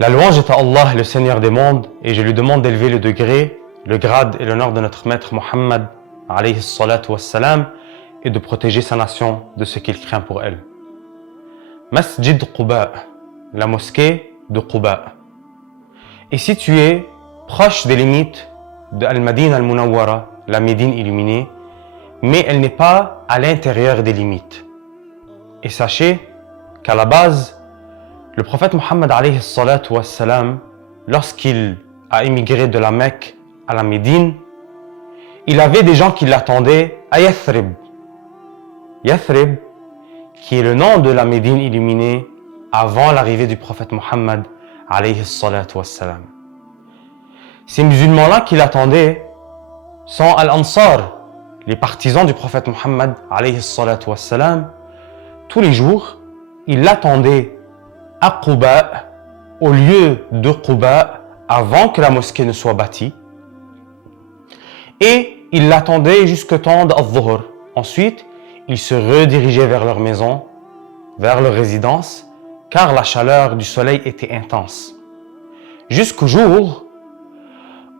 La louange est à Allah, le Seigneur des mondes, et je lui demande d'élever le degré, le grade et l'honneur de notre maître Muhammad, alayhi salatu wassalam, et de protéger sa nation de ce qu'il craint pour elle. Masjid Quba, la mosquée de Quba, est située proche des limites de Al-Madina al-Munawwara, la Médine illuminée, mais elle n'est pas à l'intérieur des limites. Et sachez qu'à la base, le prophète Muhammad alayhi salatu wassalam, lorsqu'il a émigré de la Mecque à la Médine, il avait des gens qui l'attendaient à Yathrib. Yathrib, qui est le nom de la Médine illuminée avant l'arrivée du prophète Muhammad alayhi salatu wassalam. Ces musulmans-là qui l'attendaient sont Al-Ansar, les partisans du prophète Muhammad alayhi salatu wassalam. Tous les jours, ils l'attendaient à Quba, au lieu de Quba, avant que la mosquée ne soit bâtie. Et ils l'attendaient jusqu'au temps d'Al-Dhuhr. Ensuite, ils se redirigeaient vers leur maison, vers leur résidence, car la chaleur du soleil était intense. Jusqu'au jour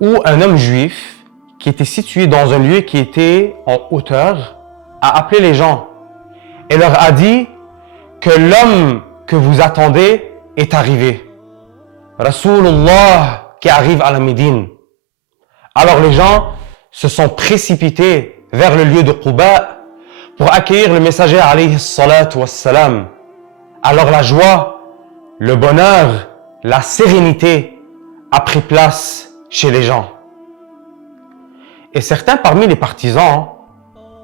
où un homme juif, qui était situé dans un lieu qui était en hauteur, a appelé les gens et leur a dit que l'homme que vous attendez est arrivé. Rasulullah qui arrive à la Médine. Alors les gens se sont précipités vers le lieu de Quba pour accueillir le messager alayhi salatu wassalam. Alors la joie, le bonheur, la sérénité a pris place chez les gens. Et certains parmi les partisans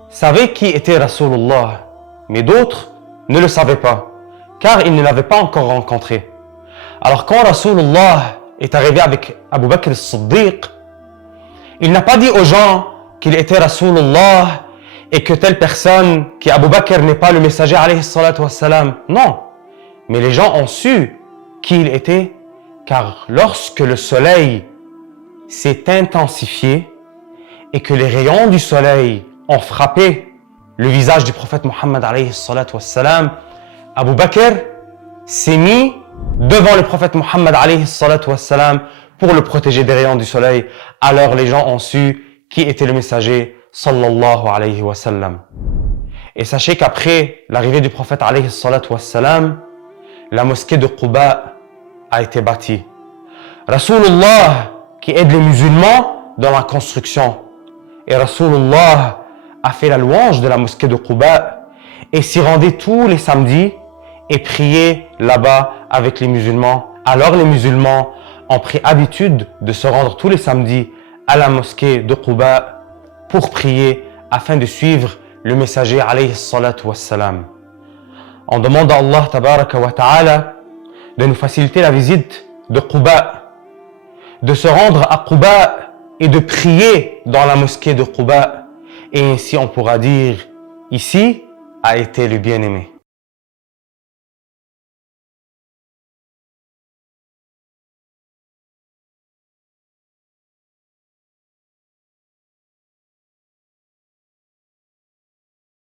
savaient qui était Rasulullah, mais d'autres ne le savaient pas, car ils ne l'avaient pas encore rencontré. Alors quand Rasulullah est arrivé avec Abu Bakr as-Siddiq, il n'a pas dit aux gens qu'il était Rasulullah et que telle personne, qui Abu Bakr n'est pas le messager alayhi salatu wassalam. Non, mais les gens ont su qui il était, car lorsque le soleil s'est intensifié et que les rayons du soleil ont frappé le visage du prophète Muhammad alayhi salatu wassalam, Abu Bakr s'est mis devant le prophète Muhammad alayhi salatu wassalam pour le protéger des rayons du soleil. Alors les gens ont su qui était le messager sallallahu alayhi wa sallam. Et sachez qu'après l'arrivée du prophète alayhi salatu wassalam, la mosquée de Quba a été bâtie. Rasulullah qui aide les musulmans dans la construction. Et Rasulullah a fait la louange de la mosquée de Quba et s'y rendait tous les samedis et priait là-bas avec les musulmans. Alors les musulmans ont pris habitude de se rendre tous les samedis à la mosquée de Quba pour prier afin de suivre le messager alayhi salatu wassalam. On demande à Allah tabaraka wa ta'ala de nous faciliter la visite de Quba, de se rendre à Quba et de prier dans la mosquée de Quba. Et ainsi on pourra dire, ici a été le bien-aimé.